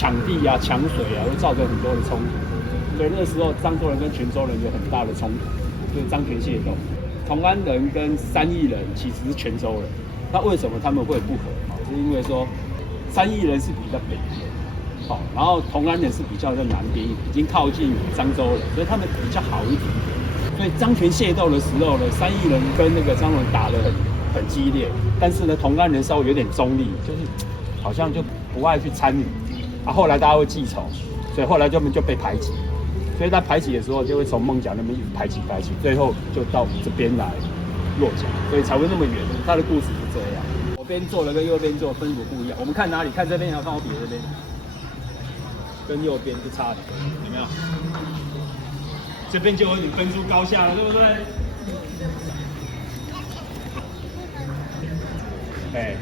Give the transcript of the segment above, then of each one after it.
抢地啊、抢水啊，会造成很多的冲突。所以那时候漳州人跟泉州人有很大的冲突，就是漳泉械斗。同安人跟三义人其实是泉州人，那为什么他们会不和？是因为说三义人是比较北边，好，然后同安人是比较在南边，已经靠近漳州了，所以他们比较好一点。所以漳泉械斗的时候呢，三义人跟那个漳人打得很激烈，但是呢，同安人稍微有点中立，就是好像就不爱去参与。啊，后来大家会记仇，所以后来就被排挤。所以在排挤的时候，就会从孟甲那边一直排挤，最后就到这边来落脚，所以才会那么远。他的故事是这样。左边做的跟右边做分组不一样。我们看哪里？看这边，然后看我比这边，跟右边就差点，有没有？这边就有点分出高下了，对不对？哎，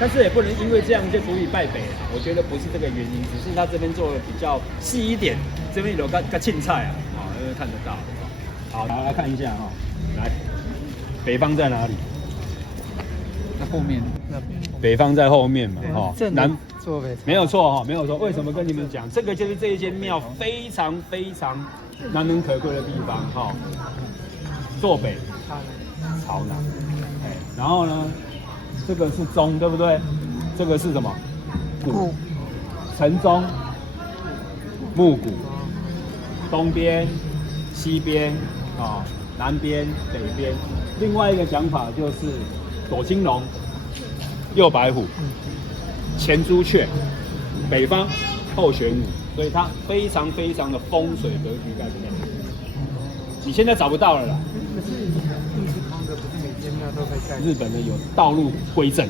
但是也不能因为这样就足以败北啊。我觉得不是这个原因，只是他这边做的比较细一点，这边有个青菜啊，因为看得到。好，来看一下哈，来，北方在哪里？在后面那边。北方在后面嘛，南坐北没有错哈，没有错。为什么跟你们讲？这个就是这一间庙非常难能可贵的地方哈。坐北，朝南，哎，然后呢？这个是钟，对不对？这个是什么？鼓。晨钟、暮鼓。东边、西边南边、北边。另外一个讲法就是左青龙，右白虎，前朱雀，北方后玄武，所以它非常的风水格局概念。你现在找不到了啦。可是地是空的，不是每间庙都可以盖。日本呢有道路规正，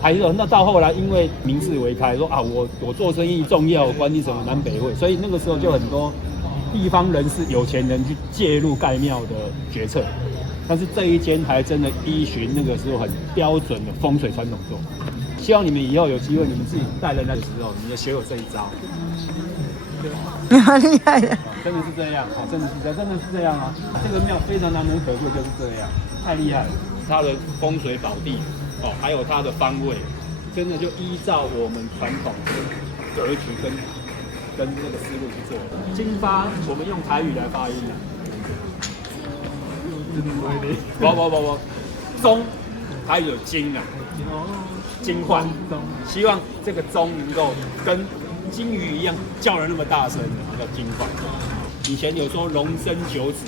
还有那到后来因为明治维开，说啊我做生意重要，关你什么南北会，所以那个时候就很多地方人士、有钱人去介入盖庙的决策。但是这一间还真的依循那个时候很标准的风水传统做。希望你们以后有机会，你们自己带人来的时候，你就学有这一招。蛮厉害的，真的是这样啊，真的是这样啊！这个庙非常难能可贵，就是这样，太厉害了。它的风水宝地还有它的方位，真的就依照我们传统的格局跟那个思路去做。经发，我们用台语来发音啊。不，钟，台语有金啊，金换，希望这个钟能够跟金鱼一样叫得那么大声，叫金换。以前有说龙生九子，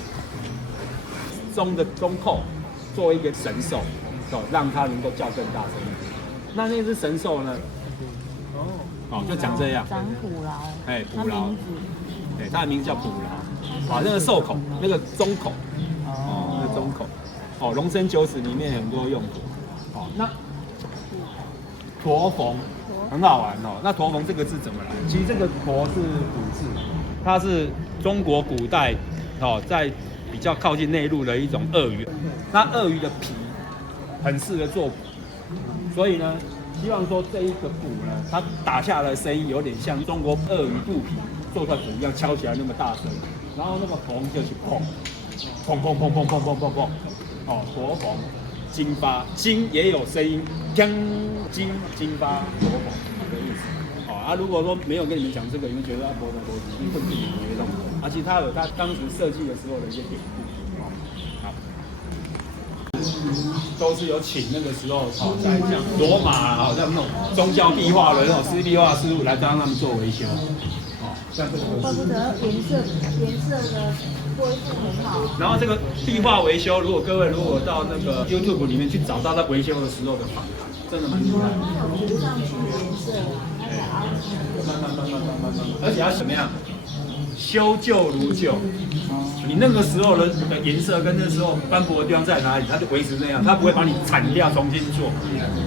钟的钟扣做一个神兽，让它能够叫更大声。那只神兽呢？就长这样。长捕牢。哎，捕牢。对，它的名字叫捕牢。那个兽口，那个钟口。那个钟口。龙生九子里面很多用途。那驼逢。很好玩那驼逢这个字怎么来？其实这个驼是古字，它是中国古代在比较靠近内陆的一种鳄鱼。那鳄鱼的皮很适合做鼓，所以呢，希望说这一个鼓呢，它打下来的声音有点像中国鳄鱼肚皮做出来鼓一样敲起来那么大声，然后那个逢就是砰砰砰砰砰砰砰砰砰，驼逢。金发，金也有声音，金发驼逢的意思。如果说没有跟你们讲这个，你们觉得博的逻辑会不以为然。其实它有它当时设计的时候的一些典故。都是有请那个时候在像罗马像那种宗教壁画的那种壁画师傅来帮他们做维修。像这个怪不得颜色的恢复很好。然后这个壁画维修，各位如果到那个 YouTube 里面去找到他维修的时候的访谈，真的蛮厉害的。涂上去颜色慢，而且要怎么样？修旧如旧。你那个时候的颜色跟那时候斑驳的地方在哪里，它就维持那样，它不会把你铲掉重新做，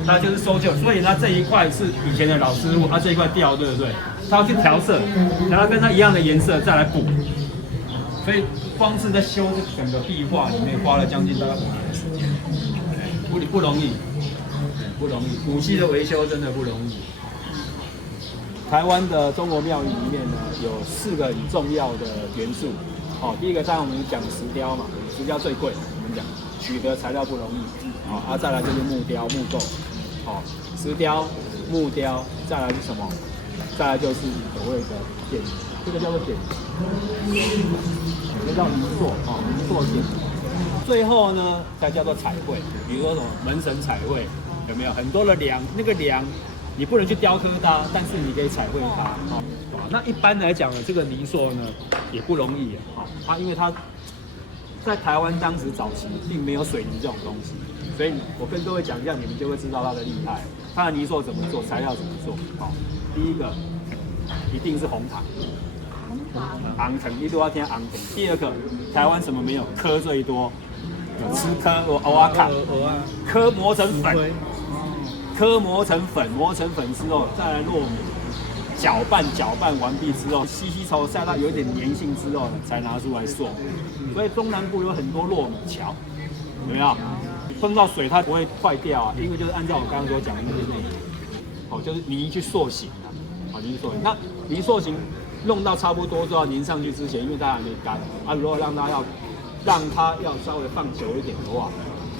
它就是收旧。所以它这一块是以前的老师傅，这一块掉，对不对？他要去调色，然后跟它一样的颜色再来补。所以光是在修这整个壁画里面花了将近大概5年的时间，不容易，不容易。古迹的维修真的不容易。台湾的中国庙宇里面呢，有4个很重要的元素。第一个当然我们讲石雕嘛，石雕最贵，我们讲取得材料不容易，再来就是木雕、木构，石雕、木雕，再来是什么？再来就是所谓的剪，这个叫做剪，这叫泥塑泥塑剪。最后呢，才叫做彩绘，比如说什么门神彩绘，有没有很多的梁？那个梁你不能去雕刻它，但是你可以彩绘它。那一般来讲呢，这个泥塑呢也不容易因为它在台湾当时早期并没有水泥这种东西，所以我跟各位讲一下，你们就会知道它的厉害。它的泥塑怎么做，材料怎么做？第一个一定是红糖。红藤，你都要听红藤。第二个，台湾什么没有？科最多，有吃科，我蚵仔卡，科磨成粉，磨成粉之后，再来糯米，搅拌完毕之后，稀稠晒到有一点粘性之后呢，才拿出来塑。所以中南部有很多糯米桥，有没有？碰到水它不会坏掉因为就是按照我刚刚所讲的那些内容，就是泥去塑形泥塑形。那泥塑形弄到差不多就要粘上去之前，因为它还没干如果让它要稍微放久一点的话，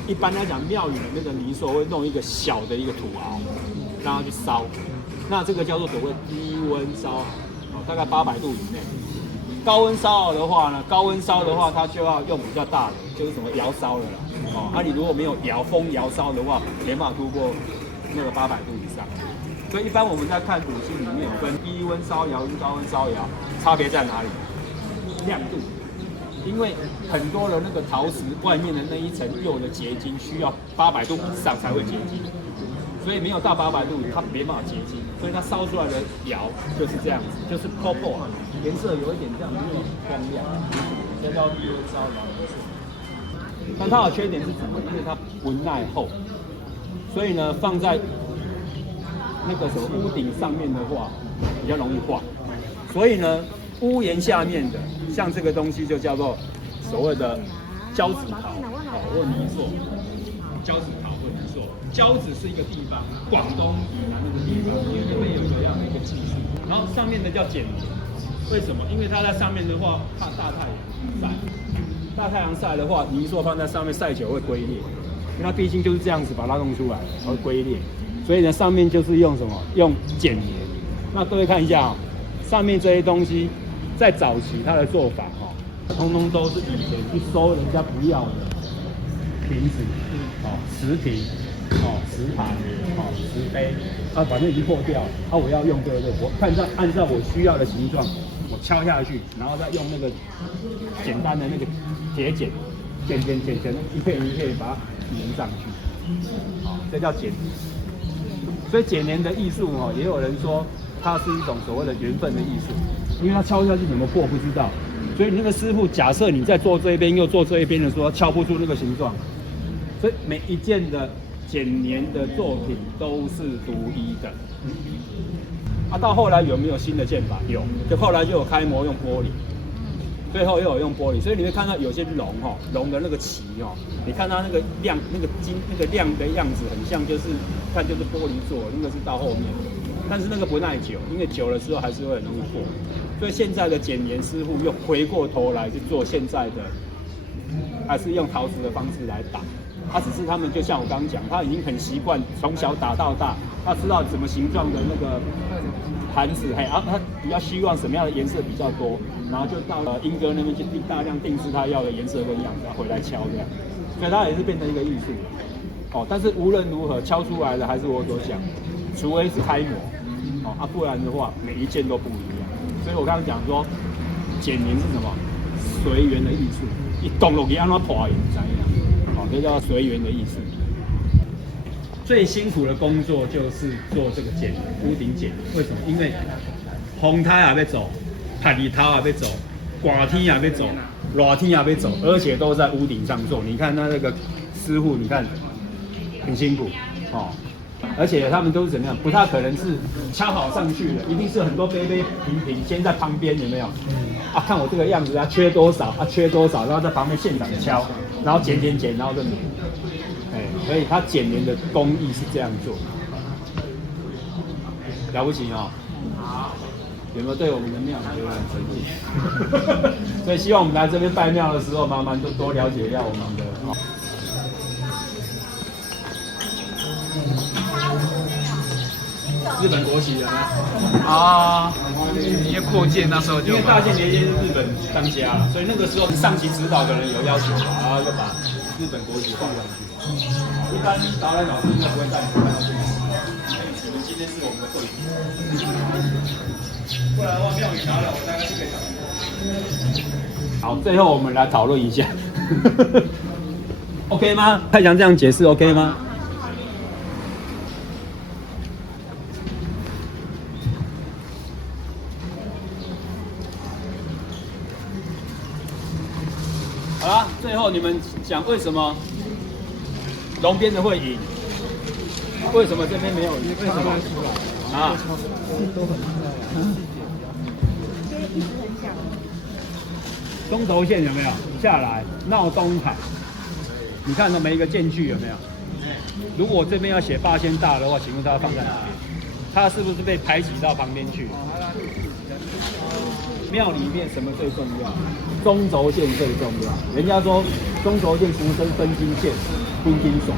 一般来讲庙宇里面的泥塑会弄一个小的一个土熬，让它去烧。那这个叫做所谓低温烧，大概800度以内。高温烧的话呢，它就要用比较大的，就是什么窑烧了啦。你如果没有风窑烧的话，没办法突破那个800度以上。所以一般我们在看古迹里面，跟低温烧窑跟高温烧窑差别在哪里？亮度。因为很多的那个陶瓷外面的那一层釉的结晶需要800度以上才会结晶，所以没有到800度它没办法结晶，所以它烧出来的窑就是这样子，就是 purple 颜色有一点这样那种光亮，这叫低温烧窑。但它的缺点是什么？因为它不耐厚，所以呢放在那个什么屋顶上面的话比较容易化，所以呢屋檐下面的像这个东西就叫做所谓的交趾陶或泥塑，交趾陶或泥塑。交趾是一个地方，广东以南那个地方，因为那边有这样的一个技术。然后上面的叫剪黏，为什么？因为它在上面的话怕大太阳晒，大太阳晒的话，泥塑放在上面晒久会龟裂，因为它毕竟就是这样子把它弄出来，会龟裂。所以呢，上面就是用什么？用剪黏。那各位看一下上面这些东西，在早期它的做法通通都是以前去收人家不要的瓶子，瓷瓶，瓷盘，瓷杯，反正已经破掉了，我要用这个，我按照我需要的形状，我敲下去，然后再用那个简单的那个铁剪，剪一片一片把它粘上去，这叫剪黏。所以剪黏的艺术也有人说它是一种所谓的缘分的艺术，因为它敲下去怎么破不知道，所以那个师傅假设你在做这一边又做这一边的时候，敲不出那个形状，所以每一件的剪黏的作品都是独一的。到后来有没有新的剑法？有，就后来就有开模用玻璃，最后又有用玻璃，所以你会看到有些龙的那个鳍你看它那个亮的样子很像，就是玻璃做，那个是到后面，但是那个不耐久，因为久了之后还是会很容易破。所以现在的剪黏师傅又回过头来去做现在的，还是用陶瓷的方式来打。只是他们就像我刚刚讲，他已经很习惯从小打到大，他知道什么形状的那个盘子，他比较希望什么样的颜色比较多，然后就到英哥那边去大量定制他要的颜色跟样子，回来敲这样，所以它也是变成一个艺术。但是无论如何敲出来的还是我所想，除非是开模，不然的话每一件都不一样。所以我刚刚讲说，剪黏是什么？随缘的艺术，一动落去安怎破也不知道，这叫随缘的艺术。最辛苦的工作就是做这个剪屋顶剪，为什么？因为风台也要走，晒日头也要走，寒天也要走，热天也要走，而且都在屋顶上做。你看他那个师傅，你看很辛苦而且他们都是怎么样？不太可能是敲好上去的，一定是很多杯平先在旁边，有没有？看我这个样子缺多少缺多少，然后在旁边现场敲，然后剪，然后就粘。所以他剪黏的工艺是这样做，了不起有没有对我们的庙觉得很神奇？所以希望我们来这边拜庙的时候，麻烦多了解一下我们的日本国旗的呢？啊，因为扩建那时候就因为大建年间是日本当家了，所以那个时候上级指导的人有要求，然后就把日本国旗放上去。一般导览老师应该不会带你看到这个。你们今天是我们的会员，不然的话庙宇打扰我大概1个小时。好，最后我们来讨论一下，OK 吗？太强这样解释 OK 吗？好啦，最后你们讲为什么龙边的会赢？为什么这边没有赢？为什么？啊？都很厉害啊。中轴线有没有下来？闹东海，你看到每一个间距有没有？如果这边要写八仙大的话，请问它要放在哪边？它是不是被排挤到旁边去？庙里面什么最重要？中轴线最重要。人家说中轴线俗称分金线、分金手，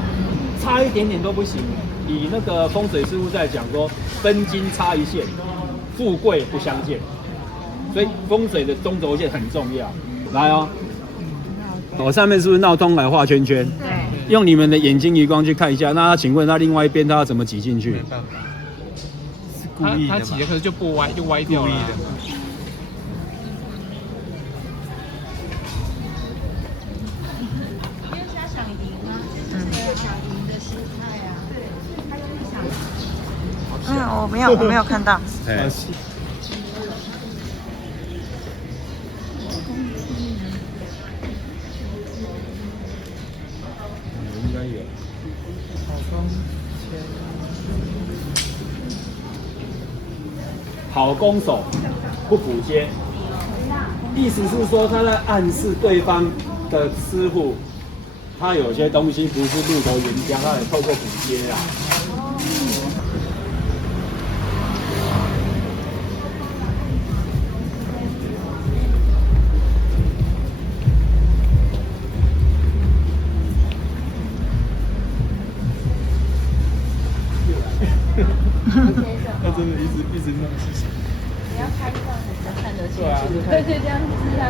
差一点点都不行。以那个风水师傅在讲说，分金差一线，富贵不相见。所以风水的中轴线很重要。来哦，我上面是不是闹东海画圈圈？对。用你们的眼睛余光去看一下，那请问他另外一边他要怎么挤进去？没办法，是故意的嘛？他挤的可是就不歪，就歪掉了。故意的嘛？因为他想赢啊，就是想赢的心态啊。对，他就是想。我没有看到。应该有。好攻手，不补接，意思是说他在暗示对方的师傅，他有些东西不是路头原浆，他也透过补接啦。他真的一直弄。你要拍照才看得清楚。对，这样这样。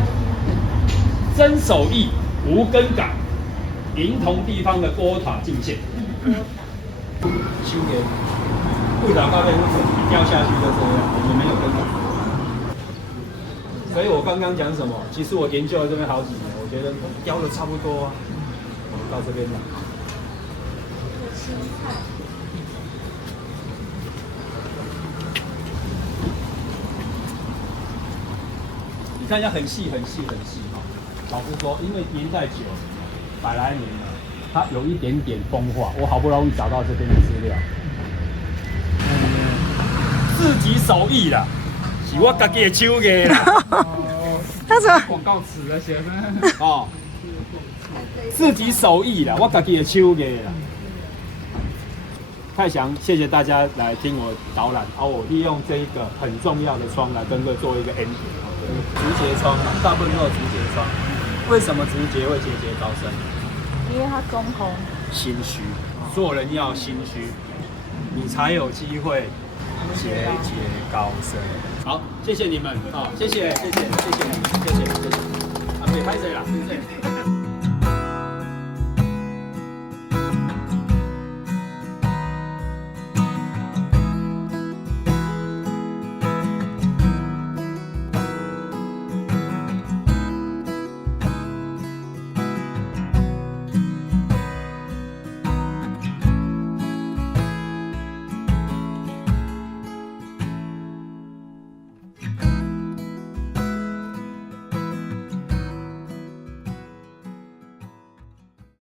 真手艺无更改，银铜地方的锅塔进线。修给不老高背为什么一掉下去就这样，我们没有更改。所以我刚刚讲什么？其实我研究了这边好几年，我觉得雕的差不多啊。我们到这边来。你看一下，很细很细很细哈。老实说，因为年代久，100来年了，它有一点点风化。我好不容易找到这边的资料，自己手艺啦，是我自己的手艺啦。他怎么？广告词那些哦，自己手艺啦，我自己的手艺啦。太祥，谢谢大家来听我导览，我利用这一个很重要的窗来跟各位做一个 ending。竹节窗，大部分都有竹节窗。为什么竹节会节节高升？因为它中空。心虚，做人要心虚，你才有机会节节高升。好，谢谢你们，好，谢谢，谢谢，谢谢，谢谢，谢谢。啊，别拍谁了，谢谢。